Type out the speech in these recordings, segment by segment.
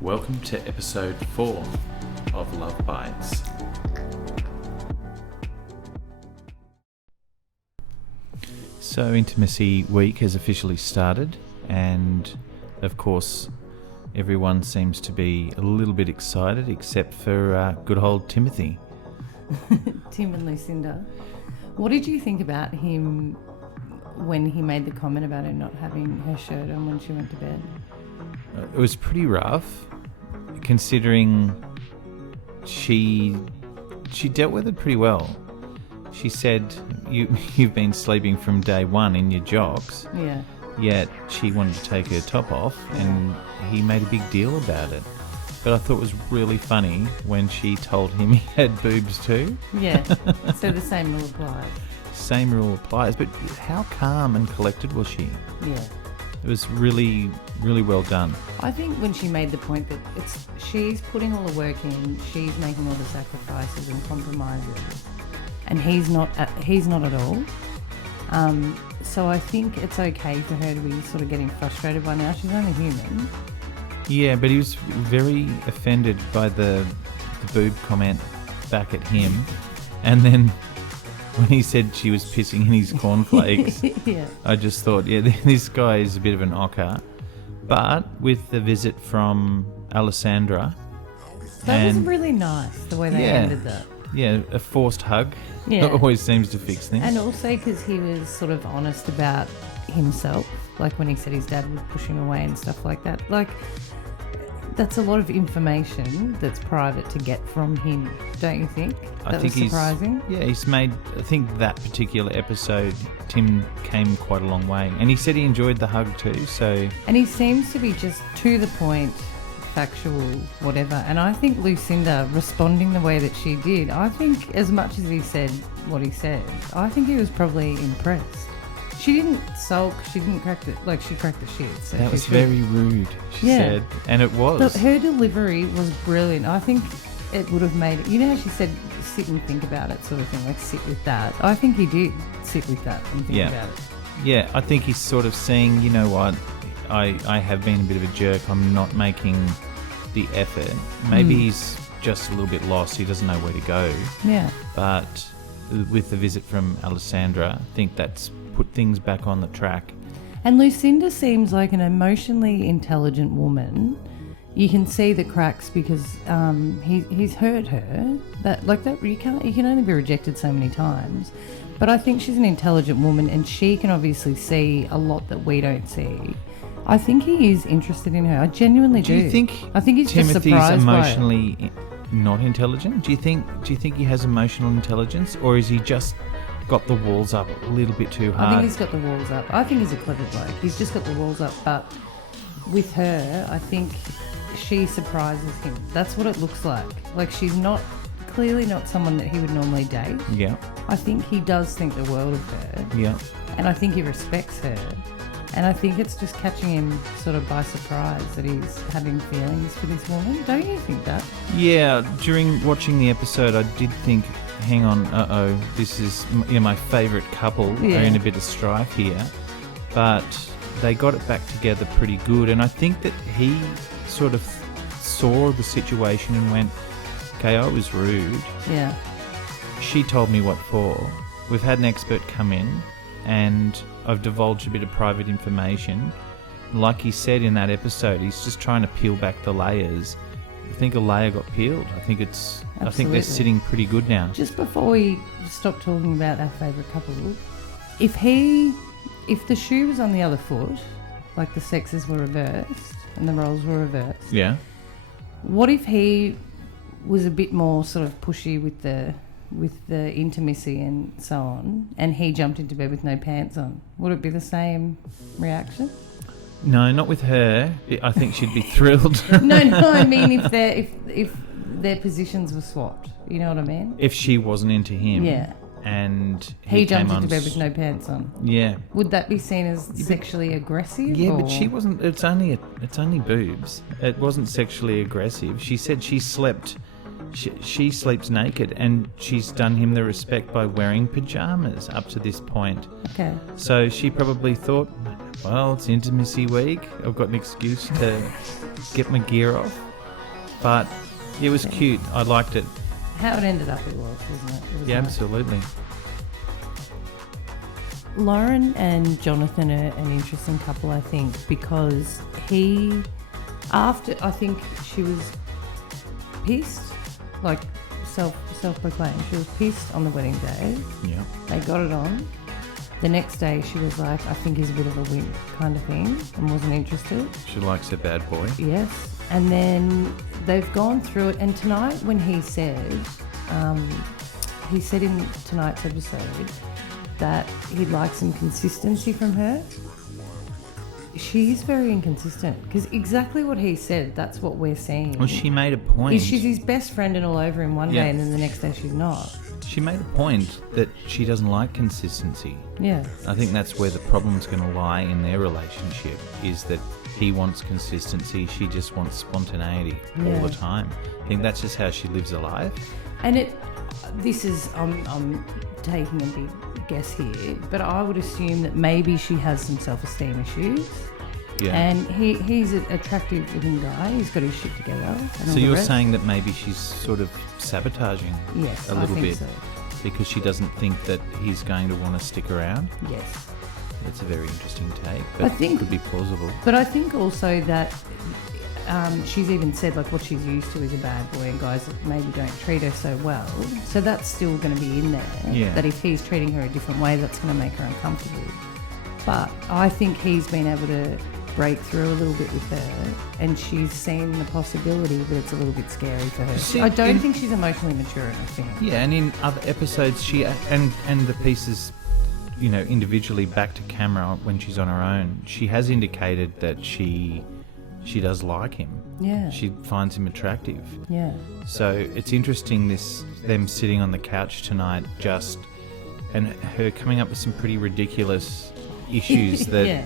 Welcome to episode 4 of Love Bites. So Intimacy Week has officially started, and of course everyone seems to be a little bit excited except for good old Timothy. Tim and Lucinda. What did you think about him when he made the comment about her not having her shirt on when she went to bed? It was pretty rough, considering she dealt with it pretty well. She said, you've been sleeping from day one in your jocks. Yeah. Yet she wanted to take her top off, and he made a big deal about it. But I thought it was really funny when she told him he had boobs too. Yeah, so the same rule applies. Same rule applies, but how calm and collected was she? Yeah. It was really, really well done. I think when she made the point that she's putting all the work in, she's making all the sacrifices and compromises, and he's not at all. So I think it's okay for her to be sort of getting frustrated by now. She's only human. Yeah, but he was very offended by the boob comment back at him, and then when he said she was pissing in his cornflakes, yeah. I just thought, yeah, this guy is a bit of an ocker. But with the visit from Alessandra... That was really nice, the way they ended that. Yeah, a forced hug. Yeah. Always seems to fix things. And also because he was sort of honest about himself, like when he said his dad was pushing away and stuff like that. Like, that's a lot of information that's private to get from him, don't you think? I think was surprising. He's made, I think that particular episode, Tim came quite a long way. And he said he enjoyed the hug too, so... And he seems to be just to the point, factual, whatever. And I think Lucinda responding the way that she did, I think as much as he said what he said, I think he was probably impressed. She didn't sulk, she didn't crack the, like she cracked the shit. So that was very rude, she said. And it was. Her delivery was brilliant. I think it would have made it, you know how she said sit and think about it sort of thing, like sit with that. I think he did sit with that and think about it. Yeah, I think he's sort of saying, you know what, I have been a bit of a jerk, I'm not making the effort. Maybe he's just a little bit lost, he doesn't know where to go. Yeah. But with the visit from Alessandra, I think that's put things back on the track. And Lucinda seems like an emotionally intelligent woman. You can see the cracks because he's hurt her. You can only be rejected so many times. But I think she's an intelligent woman, and she can obviously see a lot that we don't see. I think he is interested in her. I genuinely do. Do you think I think he's Timothy's just surprised emotionally not intelligent? Do you think he has emotional intelligence, or is he just got the walls up a little bit too hard? I think he's got the walls up. I think he's a clever bloke. He's just got the walls up. But with her, I think she surprises him. That's what it looks like. Like, she's clearly not someone that he would normally date. Yeah. I think he does think the world of her. Yeah. And I think he respects her. And I think it's just catching him sort of by surprise that he's having feelings for this woman. Don't you think that? Yeah, during watching the episode, I did think, hang on, this is my favourite couple. Yeah. Are in a bit of strife here. But they got it back together pretty good. And I think that he sort of saw the situation and went, okay, I was rude. Yeah. She told me what for. We've had an expert come in, and I've divulged a bit of private information. Like he said in that episode, he's just trying to peel back the layers. I think a layer got peeled. I think they're sitting pretty good now. Just before we stop talking about our favourite couple, if the shoe was on the other foot, like the sexes were reversed and the roles were reversed. Yeah. What if he was a bit more sort of pushy with the intimacy and so on, and he jumped into bed with no pants on? Would it be the same reaction? No, not with her. I think she'd be thrilled. No, I mean if their positions were swapped. You know what I mean? If she wasn't into him. Yeah. And he jumped into bed with no pants on. Yeah. Would that be seen as sexually aggressive? Yeah, or? but she wasn't. It's only boobs. It wasn't sexually aggressive. She said she slept. She sleeps naked, and she's done him the respect by wearing pajamas up to this point. Okay. So she probably thought, well, it's Intimacy Week. I've got an excuse to get my gear off. But it was cute. I liked it. How it ended up, it was, wasn't it? It was Yeah, nice. absolutely. Lauren and Jonathan are an interesting couple, I think, because I think she was pissed, like self-proclaimed. She was pissed on the wedding day. Yeah. They got it on. The next day, she was like, I think he's a bit of a wimp kind of thing, and wasn't interested. She likes her bad boy. Yes. And then they've gone through it. And tonight, when he said in tonight's episode that he'd like some consistency from her, she's very inconsistent. Because exactly what he said, that's what we're seeing. Well, she made a point. She's his best friend and all over him one day, and then the next day she's not. She made a point that she doesn't like consistency. Yeah. I think that's where the problem's going to lie in their relationship, is that he wants consistency, she just wants spontaneity all the time. I think that's just how she lives her life. And I'm taking a big guess here, but I would assume that maybe she has some self-esteem issues. Yeah. And he's an attractive looking guy. He's got his shit together. So you're saying that maybe she's sort of sabotaging a little bit so. because she doesn't think that he's going to want to stick around? Yes. That's a very interesting take, but I think, it could be plausible. But I think also that she's even said like what she's used to is a bad boy and guys that maybe don't treat her so well. So that's still going to be in there. Yeah. That if he's treating her a different way, that's going to make her uncomfortable. But I think he's been able to break through a little bit with her, and she's seen the possibility, but it's a little bit scary for her. I don't think she's emotionally mature enough for him. Yeah, and in other episodes, she and the pieces, individually back to camera when she's on her own, she has indicated that she does like him. Yeah. She finds him attractive. Yeah. So it's interesting them sitting on the couch tonight, and her coming up with some pretty ridiculous issues that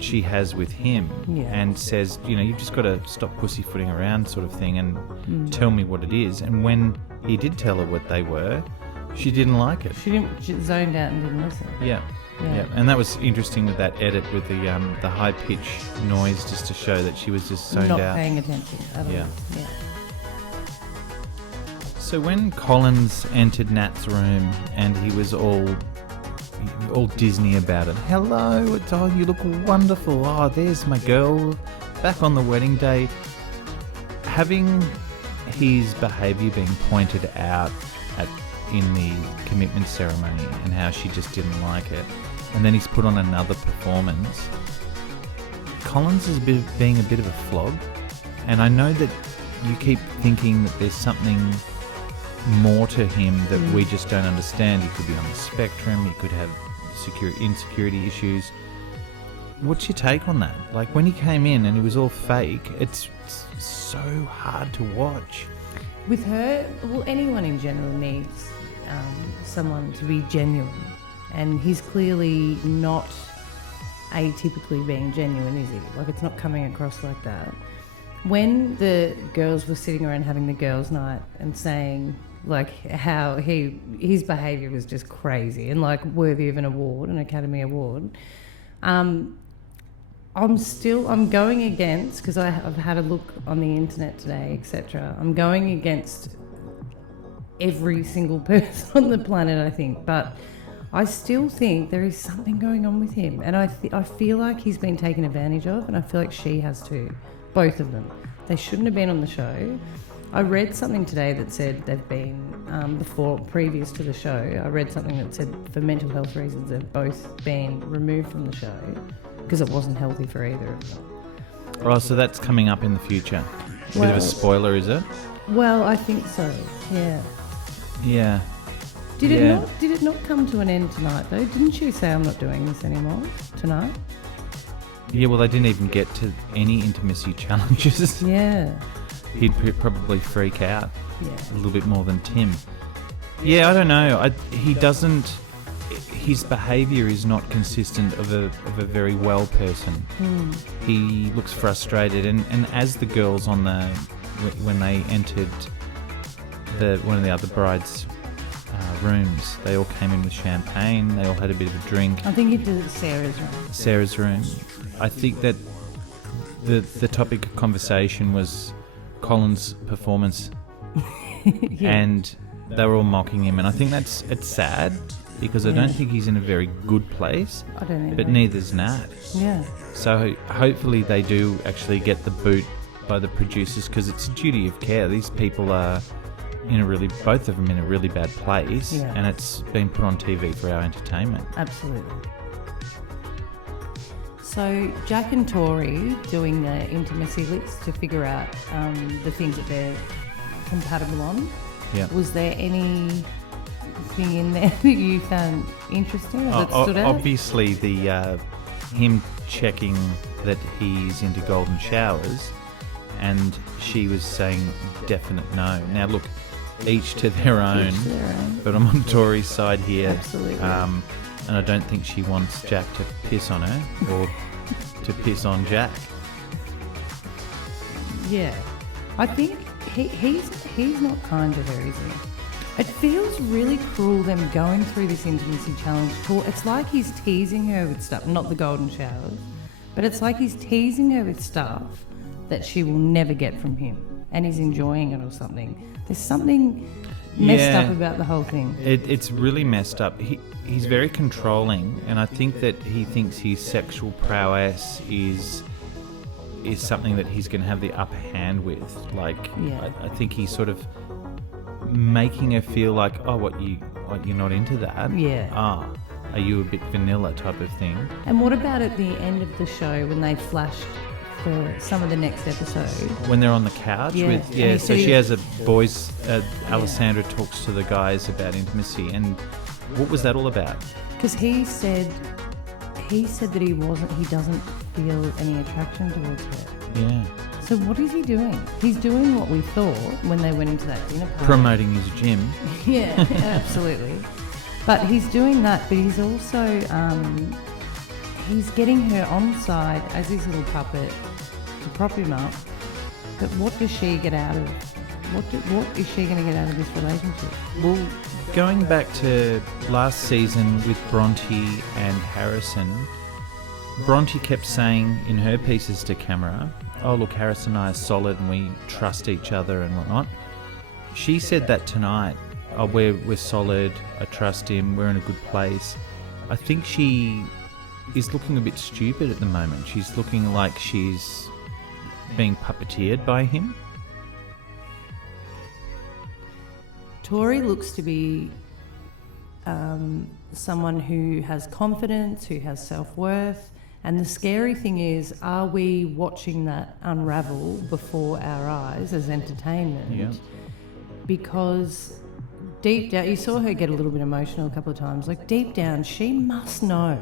she has with him, and says, you've just got to stop pussyfooting around, sort of thing, and tell me what it is. And when he did tell her what they were, she didn't like it. She zoned out and didn't listen. Yeah. And that was interesting with that edit with the high pitch noise, just to show that she was just zoned out. Not paying attention at all. Yeah. So when Collins entered Nat's room and he was all Disney about it. Hello, you look wonderful. Oh, there's my girl back on the wedding day. Having his behaviour being pointed out in the commitment ceremony and how she just didn't like it, and then he's put on another performance. Collins is being a bit of a flog, and I know that you keep thinking that there's something more to him that we just don't understand. He could be on the spectrum, he could have insecurity issues. What's your take on that? Like, when he came in and it was all fake, it's so hard to watch. With her, well, anyone in general needs someone to be genuine, and he's clearly not atypically being genuine, is he? Like, it's not coming across like that. When the girls were sitting around having the girls' night and saying like how his behaviour was just crazy and like worthy of an award, an Academy Award, I'm going against, because I've had a look on the internet today, etc. I'm going against every single person on the planet, I think, but I still think there is something going on with him, and I feel like he's been taken advantage of, and I feel like she has too. Both of them. They shouldn't have been on the show. I read something today that said they've been, previous to the show, I read something that said for mental health reasons they've both been removed from the show because it wasn't healthy for either of them. Oh, so that's coming up in the future. A bit of a spoiler, is it? Well, I think so, yeah. Yeah. Did it not come to an end tonight, though? Didn't you say I'm not doing this anymore tonight? Yeah, well, they didn't even get to any intimacy challenges. Yeah. He'd probably freak out a little bit more than Tim. Yeah, I don't know. He doesn't... His behaviour is not consistent of a very well person. He looks frustrated, and as the girls when they entered one of the other brides' rooms, they all came in with champagne. They all had a bit of a drink. I think he did it Sarah's room. I think that the topic of conversation was Colin's performance, Yeah. and they were all mocking him, and I think it's sad because I don't think he's in a very good place, I don't know. but neither's Nat. Yeah. So hopefully they do actually get the boot by the producers, because it's a duty of care. These people are both of them in a really bad place, Yeah. and it's been put on TV for our entertainment. Absolutely. So Jack and Tori doing the intimacy list to figure out the things that they're compatible on. Yeah. Was there anything in there that you found interesting or that stood out? Obviously, the him checking that he's into golden showers, and she was saying definite no. Now look, each to their own. Each to their own. But I'm on Tori's side here. Absolutely. And I don't think she wants Jack to piss on her or to piss on Jack. Yeah. I think he's not kind to her, is he? It feels really cruel them going through this intimacy challenge tour. It's like he's teasing her with stuff, not the golden showers, but it's like he's teasing her with stuff that she will never get from him, and he's enjoying it or something. There's something messed up about the whole thing. It's really messed up. He's very controlling, and I think that he thinks his sexual prowess is something that he's going to have the upper hand with. Like, Yeah. I think he's sort of making her feel like, oh, what you're not into that? Yeah. Are you a bit vanilla type of thing? And what about at the end of the show when they flashed for some of the next episode? When they're on the couch Yeah. with, And yeah, he so said she he- has a boys, Alessandra talks to the guys about intimacy, and what was that all about? Because he said that he doesn't feel any attraction towards her. Yeah. So what is he doing? He's doing what we thought when they went into that dinner party. Promoting his gym. Yeah, absolutely. But he's doing that, but he's also he's getting her on side as his little puppet to prop him up. But what does she get out of? What is she going to get out of this relationship? Well, going back to last season with Bronte and Harrison, Bronte kept saying in her pieces to camera, oh look, Harrison and I are solid and we trust each other and whatnot. She said that tonight, oh we're solid, I trust him, we're in a good place. I think she is looking a bit stupid at the moment. She's looking like she's being puppeteered by him. Tori looks to be someone who has confidence, who has self-worth. And the scary thing is, are we watching that unravel before our eyes as entertainment? Yeah. Because deep down, you saw her get a little bit emotional a couple of times. Like deep down, she must know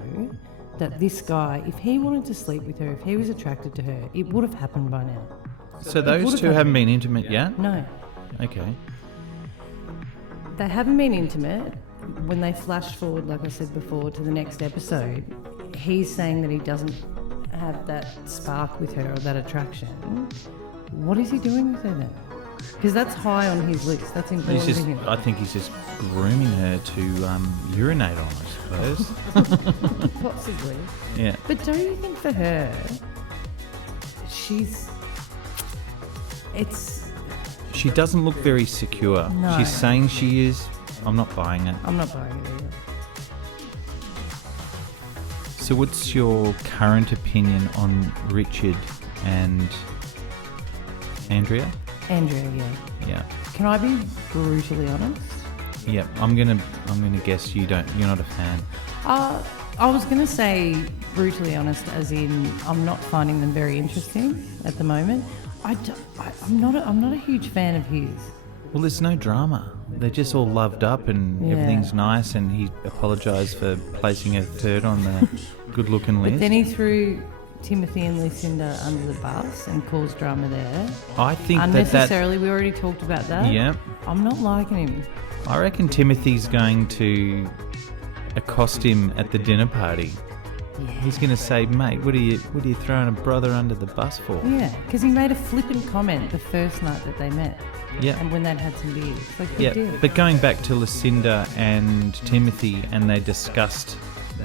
that this guy, if he wanted to sleep with her, if he was attracted to her, it would have happened by now. So those two haven't been intimate yet? No. Okay. They haven't been intimate. When they flash forward, like I said before, to the next episode, he's saying that he doesn't have that spark with her or that attraction. What is he doing with her then? Because that's high on his list. That's important to him. I think he's just grooming her to urinate on, I suppose. Possibly. Yeah. But don't you think for her, She doesn't look very secure. No. She's saying she is. I'm not buying it. I'm not buying it either. So what's your current opinion on Richard and Andrea? Andrea, yeah. Yeah. Can I be brutally honest? Yeah. I'm gonna guess you're not a fan. I was going to say brutally honest, as in I'm not finding them very interesting at the moment. I'm not a huge fan of his. Well, there's no drama. They're just all loved up and Yeah. everything's nice, and he apologised for placing her third on the good-looking list. But then he threw Timothy and Lucinda under the bus and caused drama there. I think unnecessarily. We already talked about that. Yeah. I'm not liking him. I reckon Timothy's going to accost him at the dinner party. Yeah. He's going to say, mate, what are you throwing a brother under the bus for? Yeah, because he made a flippant comment the first night that they met. Yeah. And when they'd had some beers. Like, Yeah, big deal. but going back to Lucinda and Timothy, and they discussed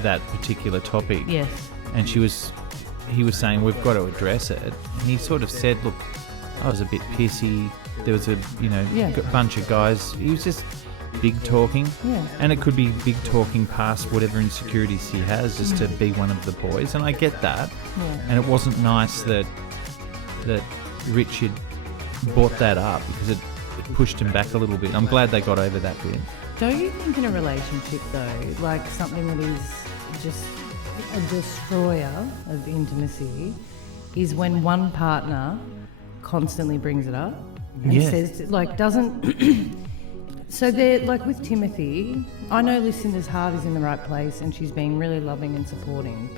that particular topic. Yes. And he was saying, we've got to address it. And he sort of said, look, I was a bit pissy. There was a Yeah. bunch of guys. He was just big talking, Yeah. and it could be big talking past whatever insecurities he has, just to be one of the boys. And I get that. Yeah. And it wasn't nice that Richard brought that up, because it pushed him back a little bit. I'm glad they got over that bit. Don't you think in a relationship though, like something that is just a destroyer of intimacy is when one partner constantly brings it up and Yeah. says, like, doesn't. So they're like with Timothy, I know Lucinda's heart is in the right place and she's being really loving and supportive,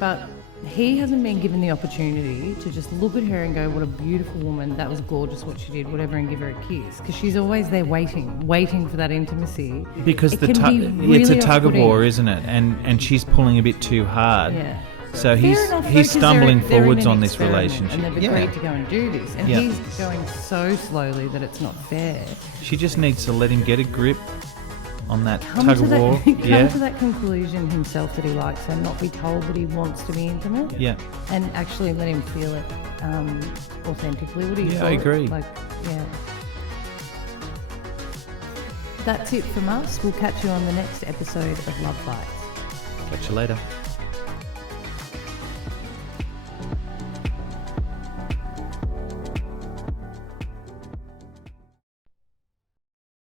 but he hasn't been given the opportunity to just look at her and go, what a beautiful woman, that was gorgeous what she did, whatever, and give her a kiss, because she's always there waiting for that intimacy. Because It the can be it's a really tug of off-putting. war, isn't it? And she's pulling a bit too hard. Yeah. So Fair he's enough, though, 'cause stumbling they're in forwards an on this experiment relationship. and they've agreed to go and do this, and Yeah. he's going so slowly that it's not fair. She just needs to let him get a grip on that Come tug to of that, war. come Yeah. to that conclusion himself that he likes her, not be told that he wants to be intimate. Yeah. And actually let him feel it authentically. What do you Yeah, call I it? agree. Like, yeah. That's it from us. We'll catch you on the next episode of Love Bites. Catch you later.